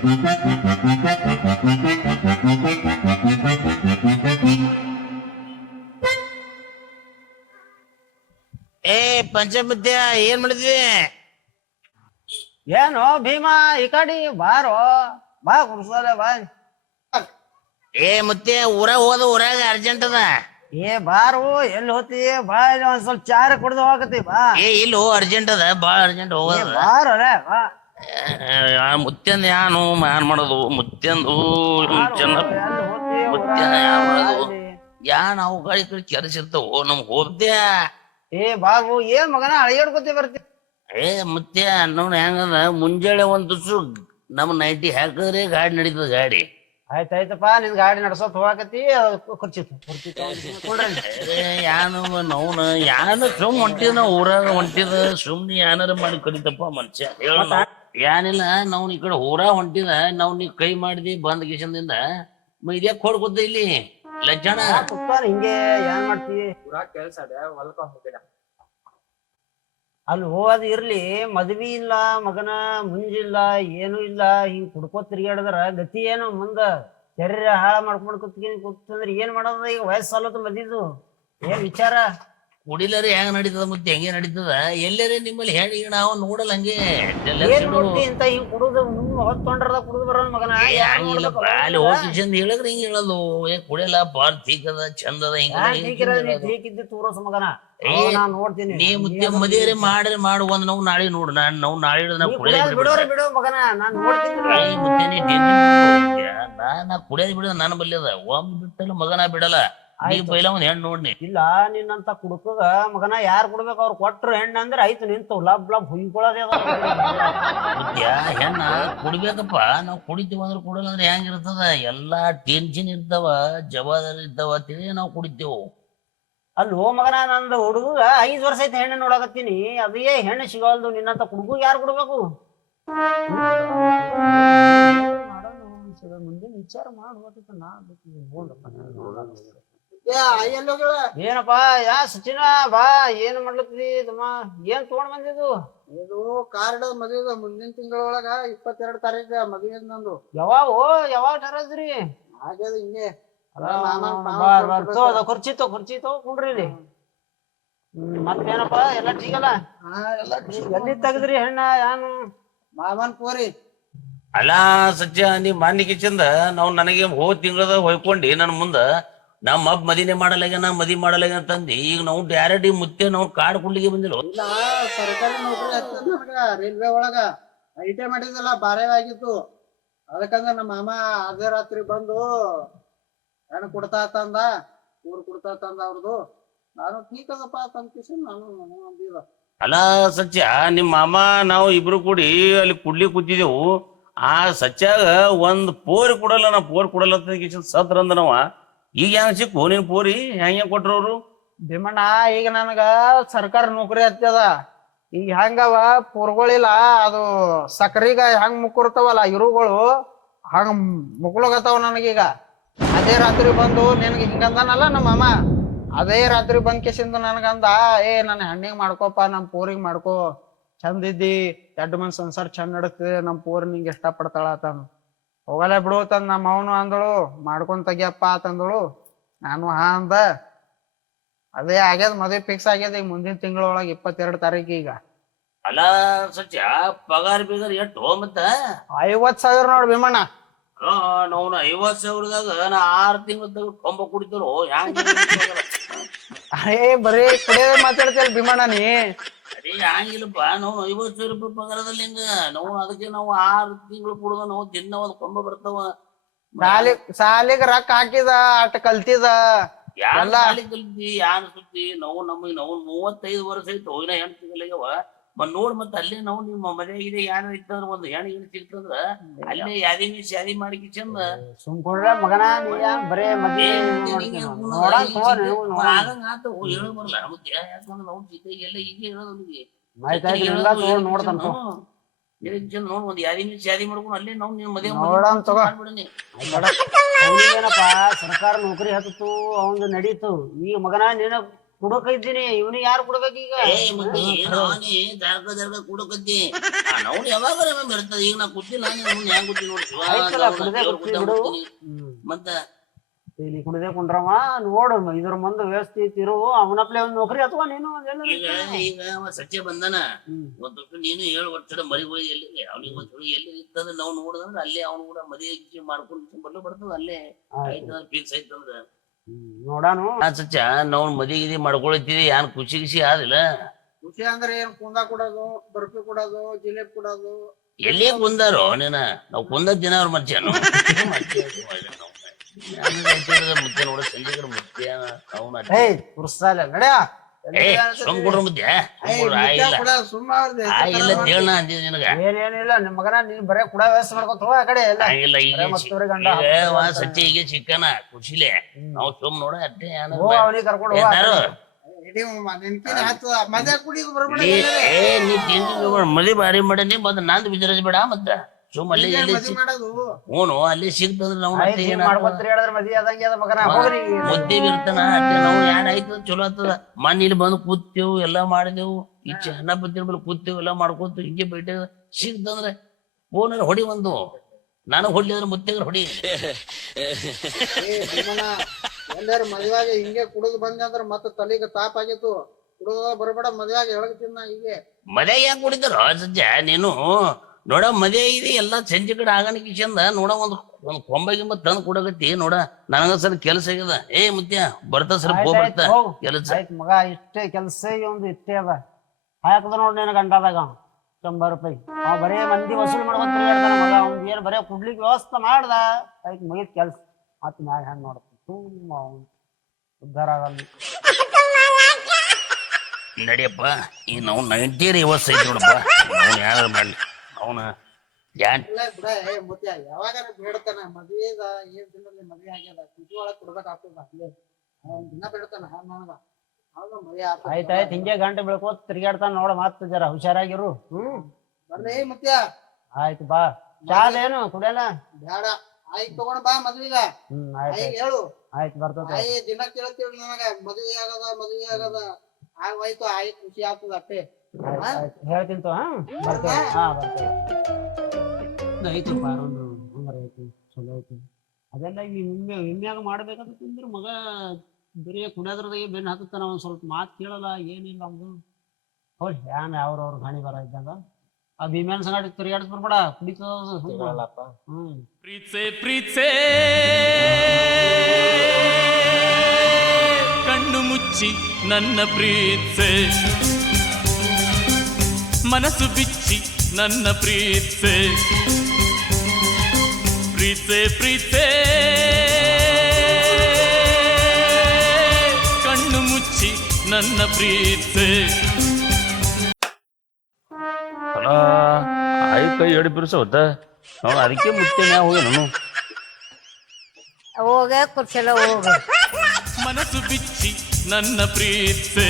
ಏ ಪಂಚಮುತ್ಯ ಏನ್ ಮಾಡಿದ್ವಿ? ಏನು ಭೀಮಾ ಈ ಕಡಿ ಬಾರೋ ಬಾ ಕುರ್ಸೋದೆ ಬಾ. ಏ ಮುತ್ಯ ಊರಾಗ ಊರಾಗ ಅರ್ಜೆಂಟ್ ಅದ. ಏ ಬಾರು ಎಲ್ಲಿ ಹೋತಿ ಬಾ, ಇಲ್ಲಿ ಒಂದ್ ಸ್ವಲ್ಪ ಚಾರ ಕುಡ್ದು ಹೋಗತಿ ಬಾ. ಏ ಇಲ್ಲೋ ಅರ್ಜೆಂಟ್ ಅದ, ಬಾಳ ಅರ್ಜೆಂಟ್ ಹೋಗದ. ಬಾರೋ ಬಾ. ಮುತ್ಯಂದ ಯಾನು ಯಾನ್ ಮಾಡೋದು? ಮುತ್ಯಂದು ಮುತ್ಯ ಯಾನ್ ಮಾಡೋದು? ನಾವು ಗಾಡಿ ಕಡೆ ಕೆಲಸ ಇರ್ತಾವ ನಮ್ಗ್ ಹೋಗ್ದ್ಯಾ. ಏ ಬಾಬು ಏನ್ ಮಗನ ಅಳಿಯಾಡ್ಕೊತಿ ಬರ್ತಿ. ಏ ಮುತ್ಯ ನೋಡ್ ಹೆಂಗದ, ಮುಂಜಾನೆ ಒಂದ್ ತುಸು ನಮ್ ನೈಟಿ ಹಾಕಿದ್ರೆ ಗಾಡಿ ನಡೀತದ. ಗಾಡಿ ಆಯ್ತಾಯ್ತಪ್ಪ, ನಿನ್ ಗಾಡಿ ನಡ್ಸೋತ್ ಹೋಗಾಕತಿ. ಯಾನು ನೌನ ಯಾನ ಸುಮ್ ಹೊಂಟಿದ, ನಾವ್ ಊರಾಗ ಹೊಂಟಿದ ಸುಮ್ನೆ ಯಾನಾರ ಮಾಡಿ ಕರಿತಪ್ಪ ಮನುಷ್ಯ. ಹೇಳ ಏನಿಲ್ಲ, ನಾವ್ ಈ ಕಡೆ ಊರಾಗ ಹೊಂಟಿದ, ನಾವ್ ನೀ ಕೈ ಮಾಡಿದಿ ಬಂದ್ ಕಿಶನ್ದಿಂದ ಇದ್ಯಾಕ್ ಕೊಡ್ಕೊತ ಇಲ್ಲಿ ಲಜ್ಜಾಣ. ಹಿಂಗೆ ಏನ್ ಮಾಡ್ತಿ? ಕೆಲ್ಸ ಹೊಲ್ಕೊಂಡ್ ಹೋಗಿದ. ಅಲ್ಲಿ ಹೋದ್ ಇರ್ಲಿ, ಮದ್ವಿ ಇಲ್ಲ ಮಗನ, ಮುಂಜಿಲ್ಲ ಏನು ಇಲ್ಲ, ಹಿಂಗ್ ಕುಡ್ಕೋತ್ ತಿರ್ಗಾಡಿದ್ರ ಗತಿ ಏನು ಮುಂದ? ಶರೀರ ಹಾಳ ಮಾಡ್ಕೊಂಡ್ ಕೂತ್ಕಂದ್ರೆ ಏನ್ ಮಾಡೋದ? ಈಗ ವಯಸ್ಸಲ್ಲದ ಮದಿದು ಏನ್ ವಿಚಾರ? ಕುಡಿಲರಿ ಹೆಂಗ ನಡೀತದ ಮುತ್ತೆ? ಹೆಂಗೆ ನಡೀತದ? ಎಲ್ಲರೇ ನಿಮ್ಮಲ್ಲಿ ಹೇಳಿ ನಾವು ನೋಡಲ್ಲ. ಹಂಗೆ ಏನ್ ನೋಡ್ತಿ ಇಂತ ಹಿಂಗ್ ಕುಡುದು ಹೊತ್ತೊಂಡ್ರದ ಕುಡುದು ಬರೋದ್ ಮಗನ. ಅಲ್ಲಿ ಹೋಗಿ ಚಂದ ಹೇಳಿದ್ರೆ ಹಿಂಗ ಹೇಳೋದು, ಏ ಕುಡಿಯಲ್ಲ ಬಾರ್ ತೀಕದ ಚಂದದ ಹಿಂಗಿದ್ದು ತೂರೋಸ ಮಗನ. ನೋಡ್ತೀನಿ ನೀ ಮುತ್ತೆ ಮದುವೆ ಮಾಡ್ರೆ ಮಾಡು, ಒಂದ್ ನಾವು ನಾಳೆ ನೋಡು. ನಾವು ನಾಳೆ ಬಿಡೋ ಮಗನ, ನಾನ್ ನೋಡ್ತೀನಿ. ಮುತ್ತೆ ನಾ ಕುಡಿಯೋದ್ ಬಿಡೋದು ನನ್ನ ಬಲ್ಯದ. ಒಮ್ಮೆ ಬಿಟ್ಟಲ್ಲ ಮಗನ ಬಿಡಲ್ಲ. ನೀ ಪೈಲ ಒಂದ್ ಹೆಣ್ಣು ನೋಡ್ನಿ. ಇಲ್ಲ ನಿನ್ನಂತ ಕುಡುಕಗ ಮಗನ ಯಾರು ಕೊಡ್ಬೇಕು? ಅವ್ರು ಕೊಟ್ರು ಹೆಣ್ಣು ಅಂದ್ರೆ ಆಯ್ತು, ನಿಂತು ಲಬ್ ಲಬ್ ಹುಯ್ಕೊಳ್ಳೋದೇ. ಹೆಣ್ಣ ಕುಡಿಬೇಕಪ್ಪ. ನಾವ್ ಕುಡಿತೀವಿ ಅಂದ್ರೆ ಕುಡಲ್ಲ ಅಂದ್ರೆ ಹೆಂಗಿರ್ತದ? ಎಲ್ಲಾ ಟೆನ್ಷನ್ ಇರ್ತಾವ, ಜವಾಬ್ದಾರಿ ಇರ್ತಾವ ತಿಳಿ ನಾವ್ ಕುಡಿತೇವು. ಅಲ್ಲೋ ಮಗನ, ನಂದು ಹುಡುಗ 5 ವರ್ಷ ಐತೆ ಹೆಣ್ಣು ನೋಡಕತ್ತೀನಿ, ಅದೇ ಹೆಣ್ಣು ಸಿಗಲ್ದು. ನಿನ್ನಂತ ಕುಡುಗು ಯಾರು ಕೊಡ್ಬೇಕು? ಮುಂದಿನ ವಿಚಾರ ಮಾಡ್ಬೇಕಿತ್ತು. ಏನಪ್ಪಾ ಯಾ ಸಚಿನ ಬಾ, ಏನ್ ಮಾಡ್ಲತ್ತಿ ತಮ್ಮ? ಏನ್ ತಗೊಂಡ್ ಬಂದಿದ್ದು? ಇದು ಕಾರ್ಡ್ ಮದುವೆ ಮುಂದಿನ ತಿಂಗಳೊಳಗ 22 ತಾರೀಕ ಮದುವೆ ನಂದು. ಯಾವಾಗ ಟರದ್ರಿ? ಹಾಗ್ಯದ ಹಿಂಗೆ. ಕುರ್ಚಿ ಕುಂಡ್ರಿ ಇಲ್ಲಿ. ಮತ್ತೇನಪ್ಪಾ ಎಲ್ಲ ಟೀಗಲ್ಲ? ಎಲ್ಲಿ ತೆಗದ್ರಿ ಹೆಣ್ಣ? ಯಾನು ಮಾಮನ್ ಪೋರಿ. ಅಲ್ಲಾ ಸಜ್ಜ, ನೀ ಮಾನ್ಲಿಕ್ಕೆ ಚಂದ ನಾವ್ ನನಗೆ ಹೋದ್ ತಿಂಗಳದ ಹೊಯ್ಕೊಂಡಿ ನನ್ ಮುಂದ ನಮ್ಮ ಹಬ್ಬ ಮದಿನೇ ಮಾಡಲಾಗ, ನಾ ಮದಿ ಮಾಡಲಾಗ ಅಂತಂದಿ. ಈಗ ನಾವು ಡೈರೆಕ್ಟ್ ಈ ಮುತ್ತೆ ನಾವು ಕಾರ್ಡ್ ಕೊಡ್ಲಿಕ್ಕೆ ಬಂದಿಲ್ಲ. ಇಲ್ಲ, ಸರ್ಕಾರಿ ನೌಕರಿ ಹತ್ತದ ನನಗ ರೈಲ್ವೆ ಒಳಗ ಐಟೆ ಮಾಡಿದಲ್ಲ, ಬಾರೇ ಆಗಿತ್ತು. ಅದಕ್ಕಂದ್ರ ನಮ್ಮ ಮಾಮ ಅರ್ಧ ರಾತ್ರಿ ಬಂದು ಹೆಣ್ಣು ಕೊಡ್ತಾತಂದ, ಊರ್ ಕೊಡ್ತಾತಂದ ಅವ್ರದು. ನಾನು ಠೀಕದಪ್ಪ ತಂದ್ಕಿಸಿ ನಾನು ಅಂದಿದ. ಅಲ್ಲ ಸತ್ಯ, ನಿಮ್ಮ ಮಾಮ ನಾವು ಇಬ್ರು ಕೂಡಿ ಅಲ್ಲಿ ಕುಡ್ಲಿ ಕೂತಿದೆವು. ಆ ಸತ್ಯಾಗ ಒಂದ್ ಪೋರಿ ಕೊಡಲ್ಲ, ನಾ ಪೋರ್ ಕೊಡಲ್ಲ ಅಂತ ಸತ್ರ ಅಂದ ನಾವ. ಈಗ ಹೆಂಗ್ ಸಿಕ್ಕು ನಿನ್ ಪೋರಿ? ಹೆಂಗ ಕೊಟ್ರವ್ರು? ಭೀಮಣ್ಣ, ಈಗ ನನಗ ಸರ್ಕಾರ ನೌಕರಿ ಹತ್ತದ. ಈಗ ಹೆಂಗವ ಪೋರ್ಗಳಿಲ್ಲ, ಅದು ಸಕ್ರಿಗ ಹೆಂಗ್ ಮುಕ್ಕಿರ್ತಾವಲ್ಲ ಇರುಗಳು, ಹಂಗ ಮುಕ್ಳಗತ್ತಾವ ನನಗೀಗ. ಅದೇ ರಾತ್ರಿ ಬಂದು ನಿನ್ಗೆ ಹಿಂಗಂದನಲ್ಲ ನಮ್ಮ ಮಾಮ, ಅದೇ ರಾತ್ರಿ ಬಂದ್ ಕೇಸಿಂದ ನನಗಂದ, ಏ ನನ್ನ ಹೆಣ್ಣಿಗೆ ಮಾಡ್ಕೋಪ, ನಮ್ ಪೋರಿಗೆ ಮಾಡ್ಕೋ, ಚಂದ ಇದ್ದಿ, 2 ಮಂದಿ ಸಂಸಾರ ಚಂದ ನಡಕ್ತಿದೆ, ನಮ್ ಪೋರ್ ನಿಂಗೆ ಇಷ್ಟ ಪಡ್ತಾಳ ತಂದ್. ಹೋಗಲ್ಲ ಬಿಡು ತಂದ್ ನಮ್ಮ ಅವನು ಅಂದಳು, ಮಾಡ್ಕೊಂಡ್ ತೆಗಿಯಪ್ಪ ಅಂತಂದಳು. ನಾನು ಹಾ ಅಂದ. ಅದೇ ಆಗ್ಯದ, ಮದುವೆ ಫಿಕ್ಸ್ ಆಗ್ಯದ. ಈಗ ಮುಂದಿನ ತಿಂಗಳೊಳಗೆ 22 ತಾರೀಕು. ಈಗ ಅಲ್ಲ ಸತ್ಯ, ಪಗಾರ ಬಿಗಾರ ಎಷ್ಟು ಮತ್ತ? 50,000 ನೋಡ್ ಭೀಮಣ್ಣ. ನಾವು 50,000ದಾಗ ನಾ 6 ತಿಂಗಳ ಕೊಂಬ ಕುಡಿತರು. ಅರೇ ಬರೀ ಕುಡಿಯೋದೇ ಮಾತಾಡ್ತೀಯಲ್ಲ ಭೀಮಣ್ಣ ನೀ. ಅದೇ ಹಂಗಿಲ್ಲಪ್ಪ, ನಾವು 50,000 ರೂಪಾಯಿ ಪಗಾರದಲ್ಲಿ ಹಿಂಗ ನಾವು ಅದಕ್ಕೆ ನಾವು 6 ತಿಂಗಳು ಕುಡ್ದ ನಾವು ದಿನ ಒಂದ್ ಕೊಂಬ ಬರ್ತಾವ. ಸಾಲಿಗೆ ರೊಕ್ಕ ಹಾಕಿದ, ಅಟ್ ಕಲ್ತಿದ, ಎಲ್ಲ ಕಲ್ತಿ ಯಾನ್ ಸುದ್ದಿ. ನಾವು ನಮಗ್ ನಾವು 35 ವರ್ಷ ಐತು, ಇನ್ನ ಹೆಣ್ ಸಿಗಲ್ಲಾಗ್ಯವ. ನೋಡ್ ಮತ್ತ ಅಲ್ಲೇ ನಾವು ನಿಮ್ಮ ಮನೆಯಾಗಿದೆ ಏನ್ ಇತ್ತಂದ್ರ ಒಂದ್ ಹೆಣ್ ಸಿಗ್ತಂದ್ರ ಅಲ್ಲೇ ಯಾದಿ ಮಾಡಿ ಚಂದ ಸುಮ್ಕೊಂಡ್ರ ಮಗನ. ಬರೇ ಆತು ಹೇಳ ಬರಲ್ಲ ನಮಗೆ. ಯಾಕಂದ್ರೆ ನಾವು ಎಲ್ಲ ಈಗ ಹೇಳೋದು ನೋಡ್ತಾನ ನೋಡ್ ಒಂದ್ ಯಾದಿ ಮಾಡ್ಕೊಂಡು ಅಲ್ಲೇ ನಾವು ನಿಮ್ಮ ಮದುವೆ ಮಾಡ್ಬಿಡನಿ. ಏನಪ್ಪಾ ಸರ್ಕಾರ ನೌಕರಿ ಹತ್ತಿತ್ತು, ಅವಂದು ನಡೀತು. ಈಗ ಮಗನ ನೀನ ಕುಡಕೈತೀನಿ ಇವ್ನಿಗೆ ಯಾರು ಕೊಡ್ಬೇಕೀಗ ಏ ಮತ್ತೆ ನಾನೇ ಜರ್ಗ ಕೂಡಕತ್ತಿ ನಾವು ಯಾವಾಗ ಇರ್ತದ ಈಗ ನಾ ಕೂತಿಲ್ಲ ನಾನು ಹ್ಯಾಂಗ ಕೂತಿ ನೋಡಿ ಮತ್ತ ಇಲ್ಲಿ ಕುಡದೆ ಕುಂಡ್ರವ ನೋಡು ಇದ್ರ ಮುಂದೆ ವ್ಯವಸ್ಥಿತ ಇರು ಅವನಪ್ಲೆ ಒಂದ್ ನೌಕರಿ ಅಥವಾ ನೀನು ಈಗ ಸಚ್ಚೆ ಬಂದನ ಒಂದು ನೀನು 7 ವರ್ಷದ ಮರಿಗಳು ಎಲ್ಲಿ ಅವ್ನಿಗೆ ಒಂದು ಎಲ್ಲಿ ಇರ್ತದ ನಾವು ನೋಡಿದ್ರೆ ಅಲ್ಲೇ ಅವ್ನು ಕೂಡ ಮದುವೆ ಮಾಡ್ಕೊಂಡು ಬರ್ಲು ಬರ್ತದ ಅಲ್ಲೇ ಆಯ್ತು ಫಿಕ್ಸ್ ಆಯ್ತಂದ್ರ ನೋಡಾನು ಸಚ್ಚ ನಾವು ಮದುವೆ ಮಾಡ್ಕೊಳತಿವಿ ಏನ್ ಖುಷಿ ಗಿಷಿ ಆದಿಲ್ಲ ಖುಷಿ ಅಂದ್ರೆ ಏನ್ ಕುಂದ ಕೊಡೋದು ಬರ್ಫಿ ಕೊಡೋದು ಜಿಲೇಬಿ ಕೊಡೋದು ಎಲ್ಲಿ ಕುಂದಾರೋ ನೀನ ನಾವ್ ಕುಂದ ದಿನ ಅವ್ರ ಮನುಷ್ಯ ಮುದ್ದೆ ನೋಡ ಸಂಜೆ ಕಡೆ ಮುದ್ದೆ ಕುರ್ಸಾಲ ನಡ್ಯಾ ಕೊಡ್ರ ಮುದ್ದೆ ಇಲ್ಲ ತೇಳ ಅಂದಿದ್ ನಿನಗ ಏನೇನಿಲ್ಲ ನಿಮ್ ಮಗನ ನೀನ್ ಬರೇ ಕೂಡ ವ್ಯವಸ್ಥೆ ಮಾಡ್ಕೊತ ಹೋಗ ಆ ಕಡೆ ಎಲ್ಲ ಇಲ್ಲ ಈಗ ಸಚ್ಚೆ ಈಗ ಸಿಕ್ಕನ ಖುಷಿಲೆ ನಾವ್ ಸುಮ್ ನೋಡ ಅಟ್ಟೆ ಅವನಿಗೆ ಕರ್ಕೊಂಡು ಮದಿ ಬಾರಿ ಮಾಡನಿ ಮತ್ತ ನಂದ್ ಬಿಜನೆಸ್ ಬೇಡ ಮತ್ತ ಸುಮ್ ಅಲ್ಲಿ ಹ್ಞೂ ಅಲ್ಲಿ ಸಿಗ್ತಂದ್ರ ನಾವು ಮುದ್ದೆ ಇರ್ತಾನ ನಾವು ಏನಾಯ್ತು ಚಲೋ ಆಗ್ತದ ಮನ್ ಇಲ್ಲಿ ಬಂದು ಕೂತೇವು ಎಲ್ಲಾ ಮಾಡಿದೆವು ಈ ಚೆನ್ನ ಬದ್ದಿನ ಮೇಲೆ ಕೂತೇವು ಎಲ್ಲಾ ಮಾಡ್ಕೊತ ಹಿಂಗೆ ಬೇಟೆ ಸಿಗ್ತಂದ್ರೆ ಫೋನಲ್ಲಿ ಹೊಡಿ ಒಂದು ನಾನು ಹೊಡ್ಲಿದ್ರೆ ಮುದ್ದೆಗ್ರ ಹೊಡಿ ಎಲ್ಲಾರು ಮದ್ವೆಯಾಗ ಹಿಂಗೆ ಕುಡಿದು ಬಂದ್ರ ಮತ್ತ ತಲೆಗೆ ತಾಪ್ ಆಗಿತ್ತು ಕುಡಿದ ಬರಬೇಡ ಮದ್ವೆಯಾಗ ಹೇಳ್ತೀನಿ ಹೀಗೆ ಮದ್ವೆಗೆ ಯಾಕೆ ಕುಡಿದಾರ ಸಜ್ಜ ನೀನು ನೋಡ ಮದ್ವೆ ಇದೆ ಎಲ್ಲಾ ಸಂಜೆ ಕಡೆ ಆಗಣಿಕೆ ಚಂದ ನೋಡ ಒಂದ್ ಕೊಂಬ ಗಿಂಬ ತಂದ್ ಕೊಡಕತ್ತಿ ನೋಡ ನನಗ ಸರ್ ಕೆಲಸ ಆಗ್ಯದ ಏ ಮುತ್ಯ ಬರ್ತ ಸರ್ ಬರ್ತ ಕೆಲಸ ಮಗ ಇಷ್ಟೇ ಕೆಲಸ ಒಂದು ಇಷ್ಟೇ ಅದ ಹಾಕದ ನೋಡ್ ನೀನು ಗಂಟಾದಾಗ 100 ರೂಪಾಯಿ ಅವ್ ಬರೇ ಮಂದಿ ವಸೂಲ್ ಮಾಡ್ಕೊಂತ ತಿರ್ಗಾಡ್ತಾನ ಮಗ ಅವ್ನ್ ಏನ್ ಬರೇ ಕುಡ್ಲಿಕ್ಕೆ ವ್ಯವಸ್ಥೆ ಮಾಡ್ದ ಆಯ್ತು ಮುಗಿತ್ ಕೆಲ್ಸ ಮತ್ ಮ್ಯಾಗ ಹೆಂಗ್ ನೋಡ್ತ ತುಂಬ ಉದ್ಧಾರ ಆಗಲ್ಲ ನಡಿಯಪ್ಪ ಈ ನಾವು 90 ಐವತ್ತು ಐತಿ ನೋಡಪ್ಪ ಅವ್ನು ಯಾರು ಮಾಡ್ಲಿ ಅವನ ಯಾವಾಗ ಬೇಡ್ತಾನ ಮದ್ವೆಗ ಏನ್ ದಿನದಲ್ಲಿ ಮದ್ವೆ ಆಗ್ಯದ ಖುಷಿ ಒಳಗ್ ಕೊಡ್ಬೇಕಾಗ್ತದ ದಿನ ಬೇಡ್ತಾನ ನನಗ ಆಯ್ತಾಯ್ತು ಹಿಂಗೆ ಗಂಟೆ ಬೆಳ್ಕೋತ ತಿರ್ಗಾಡ್ತಾನ ನೋಡ ಮತ್ ಜರ ಹುಷಾರಾಗಿರು ಬರ್ಲಿ ಮುತ್ಯ ಆಯ್ತು ಬಾ ಚಾದೇನು ಕುಡಿಯಲ್ಲ ಬೇಡ ಆಯ್ತು ತಗೊಂಡ್ ಬಾ ಮದ್ವಿಗ ಹೇಳು ಆಯ್ತು ಬರ್ತದ ದಿನ ಕೇಳ್ತೀವಿ ನನಗ ಮದ್ವೆ ಆಗದ ಆಯ್ತು ಆಯ್ತು ಖುಷಿ ಆಗ್ತದ ಅಷ್ಟೇ ಹೇಳ್ತೀನಿ ಐತಿ ಪಾರೊಂದು ಹಂಗಾರ ಐತಿ ಚಲೋ ಐತಿ ಅದೆಲ್ಲ ಈ ವಿಮ್ಯಾಗ ಮಾಡ್ಬೇಕಂತಂದ್ರೆ ಮಗ ಬರೀ ಕುಡಿಯೋದ್ರದಾಗೆ ಬೆನ್ನು ಹತ್ತಾನ ಒಂದ್ ಸ್ವಲ್ಪ ಮಾತು ಕೇಳಲ್ಲ ಏನಿಲ್ಲ ಅವ್ದು ಹೋಗಿ ಯಾನ್ ಅವ್ರವ್ರ ಗಾಣಿ ಬರ ಇದ್ದಾಗ ಆ ಭೀಮ್ಯಾನ್ ಸಂಗಾಟ ತಿರುಗಾಡಿಸ್ ಬರ್ಬೇಡ ಕುಡಿತದಪ್ಪ ಪ್ರೀತ್ಸೆ ಕಣ್ಣು ಮುಚ್ಚಿ ನನ್ನ ಪ್ರೀತ್ಸೆ ಮನಸ್ಸು ಬಿಚ್ಚಿ ನನ್ನ ಪ್ರೀತ್ಸೆ ಕಣ್ಣು ಮುಚ್ಚಿ ನನ್ನ ಪ್ರೀತ್ಸೆ ಆಯ್ ಕೈ ಎಡಿ ಬಿರ್ಸವತ್ತ ನಾವು ಅದಕ್ಕೆ ಮುತ್ತೆ ಮ್ಯಾ ಹೋಗಿ ನಾನು ಹೋಗ ಕುರ್ಚೆಲ್ಲ ಹೋಗ ಮನಸ್ಸು ಬಿಚ್ಚಿ ನನ್ನ ಪ್ರೀತ್ಸೆ